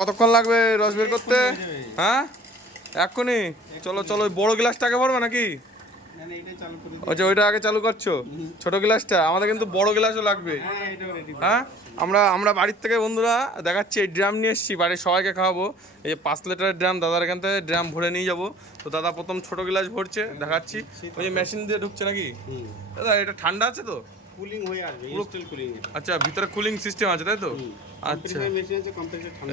কতক্ষণ লাগবে রস বের করতে? হ্যাঁ এক্ষুনি? চলো চলো, ওই বড় গ্লাসটাকে ভরবে নাকি? আচ্ছা, ওইটা আগে চালু করছো, ছোট গ্লাসটা। আমাদের কিন্তু বড় গ্লাসও লাগবে। হ্যাঁ, আমরা আমরা বাড়ির থেকে বন্ধুরা দেখাচ্ছি, এই ড্রাম নিয়ে এসেছি, বাড়ির সবাইকে খাওয়াবো। এই যে 5 লিটারের ড্রাম, দাদার এখান থেকে ড্রাম ভরে নিয়ে যাবো। তো দাদা প্রথম ছোট গ্লাস ভরছে, দেখাচ্ছি। ওই যে মেশিন দিয়ে ঢুকছে নাকি দাদা? এটা ঠান্ডা আছে তো? কুলিং হয়ে আসবে, ইনস্টল কুলিং। আচ্ছা, ভিতরে কুলিং সিস্টেম আছে তাই তো? আচ্ছা,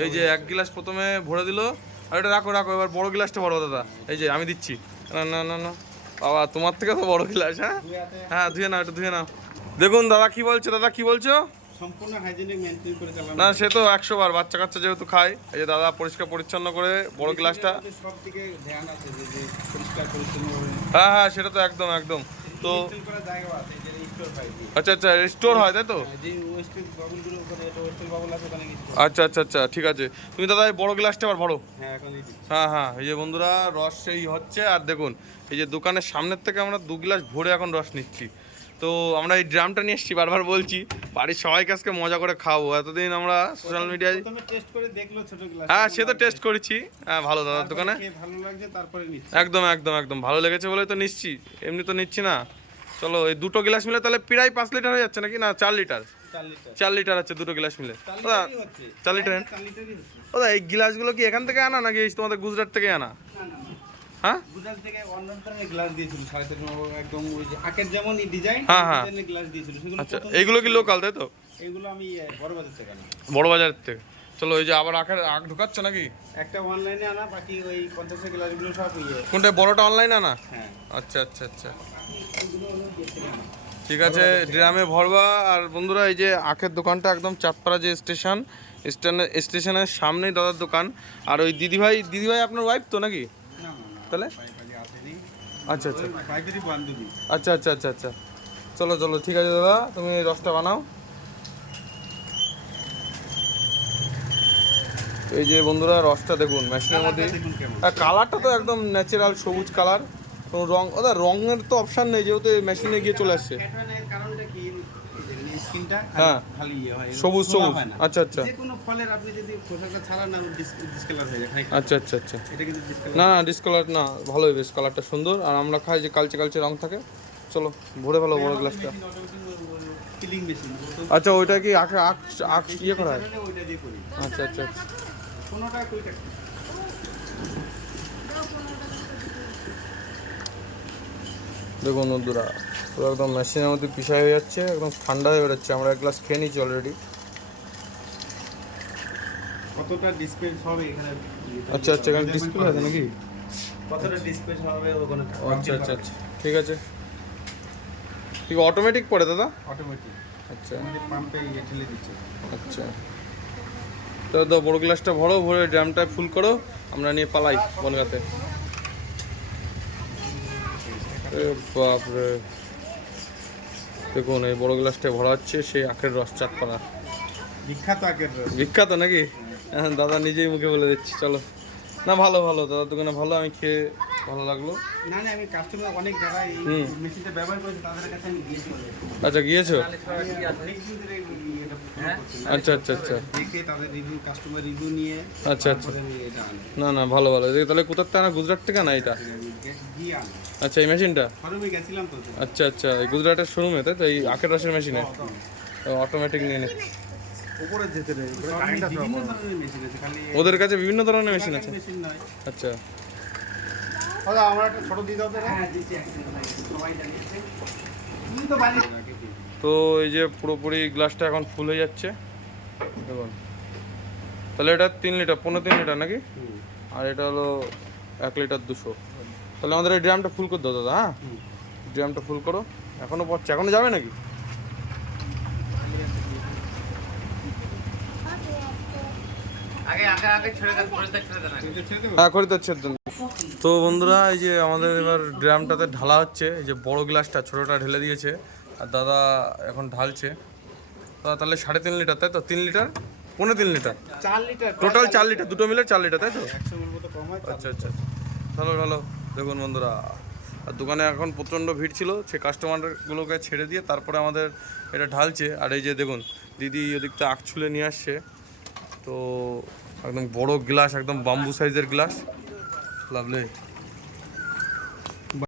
এই যে এক গ্লাস প্রথমে ভরে দিল। আর এটা রাখো রাখো, এবার বড় গ্লাসটা ভরো দাদা। এই যে আমি দিচ্ছি। না না না না বাবা, তোমার থেকে তো বড় গ্লাস। হ্যাঁ হ্যাঁ, ধুয়ে নাও, এটা ধুয়ে নাও। দেখুন দাদা কি বলছো, দাদা কি বলছো? সম্পূর্ণ হাইজিনিক মেইনটেইন করে চালানো। না সে তো 100 বার, বাচ্চা কাচ্চা যেহেতু খায়। এই যে দাদা পরিষ্কার পরিচ্ছন্ন করে বড় গ্লাসটা। সব দিকে ধ্যান আছে যে পরিষ্কার পরিচ্ছন্ন হবে। হ্যাঁ হ্যাঁ, সেটা তো একদম একদম। তো ইনস্টল করার জায়গা আছে, যে স্টোর হয়। আচ্ছা আচ্ছা, স্টোর হয় তাই তো? যে ওয়েস্টেল বাবলগুলো ওখানে, এটা ওয়েস্টেল বাবল আছে ওখানে কিছু। আচ্ছা আচ্ছা আচ্ছা, ঠিক আছে। তুমি দাদা এই বড় গ্লাসটা আবার ভরো। হ্যাঁ, এখন এই দিচ্ছি। হ্যাঁ হ্যাঁ, এই যে বন্ধুরা রস সেই হচ্ছে। আর দেখুন, এই যে দোকানের সামনের থেকে আমরা 2 গ্লাস ভরে এখন রস নিচ্ছি। তো আমরা এই ড্রামটা নিয়ে এসেছি, বারবার বলছি, বাড়ির সবাইকে আজকে মজা করে খাওয়াবো। এতদিন আমরা সোশ্যাল মিডিয়ায় প্রথমে টেস্ট করে দেখলো ছোট গ্লাস। হ্যাঁ, সে তো টেস্ট করেছি। হ্যাঁ, ভালো দাদার দোকানে। ভালো লাগছে তারপরে নিচ্ছি। একদম একদম একদম ভালো লেগেছে বলে তো নিচ্ছি, এমনি তো নিচ্ছি না। চলো, এই দুটো গ্লাস মিলে তাহলে প্রায় 5 লিটার হয়ে যাচ্ছে নাকি? না 4 লিটার। 4 লিটার। 4 লিটার আছে দুটো গ্লাস মিলে। 4 দাদা লিটারই হচ্ছে। 4 লিটার? 4 লিটারই হচ্ছে। দাদা এই গ্লাসগুলো কি এখান থেকে আনা নাকি তোমাদের গুজরাট থেকে আনা? না না না, হ্যাঁ, গুজরাট থেকে অন্য ধরনের গ্লাস দিয়েছিল, 3.5 একদম ওই যে আখের যেমন ডিজাইন, হ্যাঁ, হ্যাঁ। ডিজাইনের গ্লাস দিয়েছিল সেগুলো। আচ্ছা, এইগুলো কি লোকাল তাই তো? এগুলো আমি বড় বাজার থেকে আনা। বড় বাজার থেকে। চলো, এই যে আবার আখ ঢুকাচ্ছ নাকি? একটা অনলাইনে আনা, বাকি ওই 50 গ্লাসগুলো সব কোনটা, বড়টা অনলাইন আনা? হ্যাঁ। আচ্ছা আচ্ছা আচ্ছা, এগুলো হলো দিয়ে থেকে আনা। ঠিক আছে, ড্রামে ভরবা। আর বন্ধুরা, এই যে আখের দোকানটা একদম চাঁদপাড়া যে স্টেশনের সামনেই দাদার দোকান। আর ওই দিদিভাই আপনার ওয়াইফ তো নাকি? না না না, তাহলে পাইকারি আসেনি। আচ্ছা আচ্ছা পাইকারি বান্ধবী। আচ্ছা আচ্ছা আচ্ছা আচ্ছা, চলো চলো, ঠিক আছে দাদা, তুমি এই রসটা বানাও। এই যে বন্ধুরা রসটা দেখুন মেশিনের মধ্যে। দেখুন কেমন। কালারটা তো একদম ন্যাচারাল সবুজ কালার, কোনো রং, ওদের রঙের তো অপশান নেই, যেহেতু মেশিনে গিয়ে চলে আসছে। প্যাটার্নের কারণটা কি, স্কিনটা হ্যাঁ, খালি ইয়ে হয়, সবুজ খোলা সবুজ। হয় না। আচ্ছা আচ্ছা যে কোনো ফলের আপনি যদি খোসাটা ছাড়ান না, ডিসকালার হয়ে যায় খানিকটা। আচ্ছা আচ্ছা আচ্ছা, এটা কিন্তু ডিসকালার না না ডিসকালার না, ভালোই, বেশ কালারটা সুন্দর। আর আমরা খাই যে কালচে কালচে রং থাকে। চলো ভরে ফেলো বড় গ্লাসটা। Killing machine. আচ্ছা, ওইটা কি আখ আখ আখ ইয়ে করা হয়? ওইটা দিয়ে করি। আচ্ছা আচ্ছা আচ্ছা, 15 টাকা 20 টাকা। দেখুন বন্ধুরা, পুরো একদম মেশিনের মধ্যে পিসাই হয়ে যাচ্ছে, একদম ঠান্ডা হয়ে বেরোচ্ছে। আমরা এক গ্লাস খেয়ে নিয়েছি অলরেডি। কতটা ডিসপ্লে হবে এখানে? আচ্ছা আচ্ছা, এখানে ডিসপ্লে আছে নাকি? কতটা ডিসপ্লে হবে ওখানে? আচ্ছা আচ্ছা আচ্ছা, ঠিক আছে। ঠিক অটোমেটিক পড়ে দাদা? অটোমেটিক। আচ্ছা আমাদের পাম্পে ইয়ে ঠেলে দিচ্ছে। আচ্ছা, তো দাদা বড় গ্লাসটা ভরো, ভরে ড্রামটা ফুল করো, আমরা নিয়ে পালাই বনগাতে। এ বাপরে, দেখুন এই বড় গ্লাসটা ভরা হচ্ছে সেই আখের রস, চাঁদপাড়া বিখ্যাত আগের রস। বিখ্যাত নাকি? হ্যাঁ, দাদা নিজেই মুখে বলে দিচ্ছি। চলো, না ভালো ভালো, দাদার দোকানে ভালো, আমি খেয়ে ভালো লাগলো। না না, আমি কাস্টমার অনেক যারা এই মেশিনটা ব্যবহার করেছে তাদের কাছে আমি গিয়েছি। আচ্ছা, গিয়েছো? অনেক দিন ধরে এটা follow করছি। আচ্ছা আচ্ছা আচ্ছা দেখে তাদের রিভিউ, কাস্টমার রিভিউ নিয়ে আচ্ছা আচ্ছা, তারপরে আমি এটা আনি। না না ভালো ভালো। তাহলে কোথার থেকে আনা? গুজরাট থেকে আনা এটা? গিয়ে আনি। আচ্ছা, এই মেশিনটা? শোরুমে গেছিলাম তো। আচ্ছা আচ্ছা, এই গুজরাটের শোরুমে তাই তো, এই আখের রসের মেশিনে অটোমেটিক নিয়ে নে। উপরে যেতে রে, বিভিন্ন ধরনের মেশিন আছে, খালি ওদের কাছে বিভিন্ন ধরনের মেশিন আছে? মেশিন নয়। আচ্ছা, দাদা আমরা একটা ছোট দিয়ে দাও তো। হ্যাঁ দিচ্ছি, সবাই জানিয়েছে। তুমি তো বাড়ি। তো এই যে পুরোপুরি গ্লাসটা এখন ফুল হয়ে যাচ্ছে দেখুন। তাহলে এটা 3 লিটার, 3.5 লিটার নাকি? আর এটা হলো 1 লিটার 200। তাহলে আমাদের এই ড্রামটা ফুল করে দাও দাদা। হ্যাঁ, ড্রামটা ফুল করো। এখনো পড়ছে, এখনো যাবে নাকি? হ্যাঁ, খরিদ্দার ছেড়ে দেন। তো বন্ধুরা, এই যে আমাদের এবার ড্রামটাতে ঢালা হচ্ছে। এই যে বড় গ্লাসটা ছোটোটা ঢেলে দিয়েছে, আর দাদা এখন ঢালছে। দাদা তাহলে 3.5 লিটার তাই তো? 3 litre, 3.5 litre, 4 litre total 4 litre, দুটো মিলে 4 লিটার তাই তো? 100 এর মতো কম হয়। আচ্ছা আচ্ছা, ভালো ভালো। দেখুন বন্ধুরা, আর দোকানে এখন প্রচণ্ড ভিড় ছিল, সে কাস্টমারগুলোকে ছেড়ে দিয়ে তারপরে আমাদের এটা ঢালছে। আর এই যে দেখুন, দিদি ওদিকটা আখ ছুলে নিয়ে আসছে। তো একদম বড় গ্লাস, একদম বাম্বু সাইজের গ্লাস, লাভলি।